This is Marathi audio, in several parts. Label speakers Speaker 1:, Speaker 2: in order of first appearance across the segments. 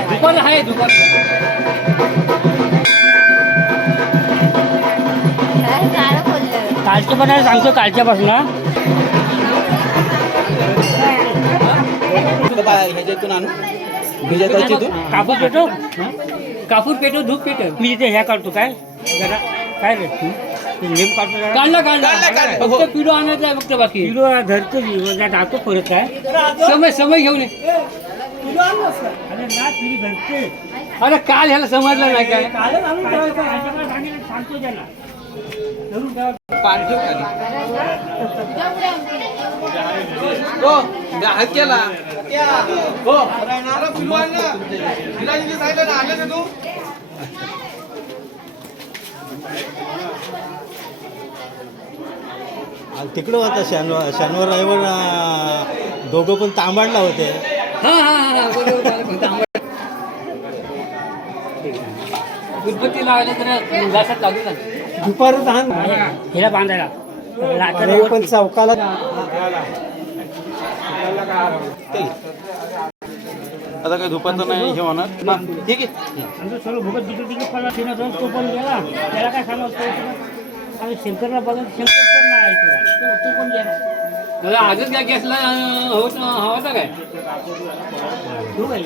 Speaker 1: दुपार आहे कालच्या पण सांगतो कालच्यापासून.
Speaker 2: ह्याच्यातून आणू? भिजत
Speaker 1: कापूर पेटो कापूर पेटो धूप पेटो मी इथे ह्या काढतो काय? जरा काय रे? ते. काढला
Speaker 2: काढला, काढला.
Speaker 1: फक्त किलो आणायचं आहे फक्त बाकी. किलो धरतो मी, टाकतो परत काय समय समय घेऊन ये. अरे ना किलो धरते अरे काल ह्याला समजलं नाही काय? सांगतो त्याला. धरून ठेवा.
Speaker 2: हो हात केला हो.
Speaker 3: आणि तिकडं होता शनिवार शनिवार रविवार दोघं पण तांबाडला होते.
Speaker 1: हा हा हा लावायला घासात लागू ना
Speaker 3: दुपारच आण
Speaker 1: हिला बांधायला.
Speaker 3: अरे पण चौकाला
Speaker 2: आता काही धुपाचं नाही हे होणार. हा, ठीक आहे.
Speaker 1: आमचं सर्व भगत बिजू बिजू पडला तिनं जाऊन तो पण गेला. त्याला काय सांगावं? आणि शंकरला बघा शंकर पण नाही ऐकला तो- पण गेला आजच काय गॅसला होत हवा होता काय? तू काय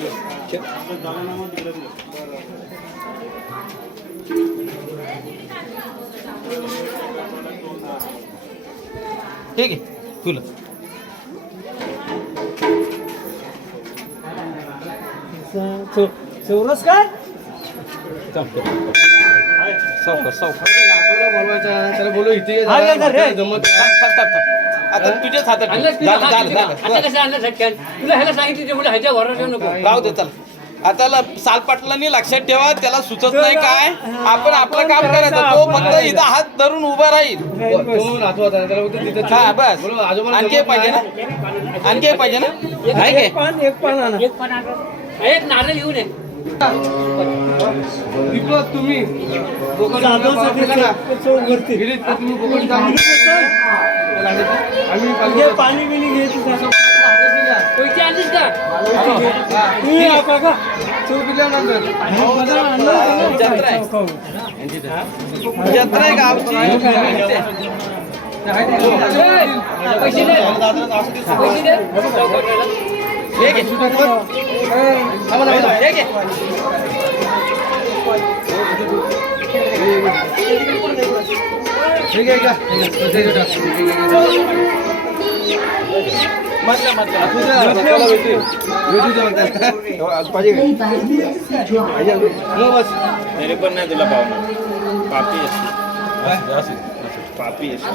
Speaker 2: ठीक आहे तुला.
Speaker 3: चौरस काय?
Speaker 2: सावकार सावकार. बोलवायचा बोलू इथे
Speaker 3: ये, धर.
Speaker 2: आता तुझ्याच हातात ठेव.
Speaker 1: आणलंच तुला
Speaker 2: झालं झालं.
Speaker 1: आता
Speaker 2: झालं
Speaker 1: कसं आणलं तुला ह्याला सांगितलं ते म्हणजे ह्याच्या वरात ठेवू नको.
Speaker 2: राहू दे चल. आता ल- सालपाटलांनी लक्षात ठेवा त्याला सुचत नाही काय. आपण आपलं काम करायचं तो फक्त इथं हात धरून उभा राहील. हा बस. आणखी एक पाहिजे ना? आणखी एक पाहिजे ना? आहे काय
Speaker 3: पान
Speaker 1: आणलं. एक नारळ घेऊन ये.
Speaker 2: तुम्ही
Speaker 3: चौवरती घे, पाणी बिणी घे तुझं.
Speaker 1: पैसे आणलीस का?
Speaker 3: ए, हा. हो, ना.
Speaker 2: जत्रा आहे. गावची
Speaker 1: पैसे दे. पैसे दे.
Speaker 2: हे घे. हे घे. मधल्या, मधल्या.
Speaker 4: तरी पण नाही तुला पाहुणा पापी असते पापी असते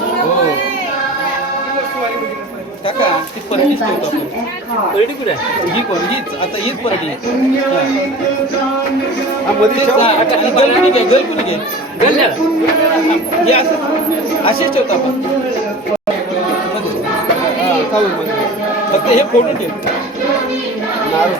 Speaker 2: काका ती परटीच ठेवतो आपण.
Speaker 1: परटी कुठे
Speaker 2: ही पण हीच आता हीच परटी गल घे? गल कुणी घे?
Speaker 1: गल
Speaker 2: हे असं असेच ठेवतो आपण. खाऊ फक्त हे फोडून ठेव. नारू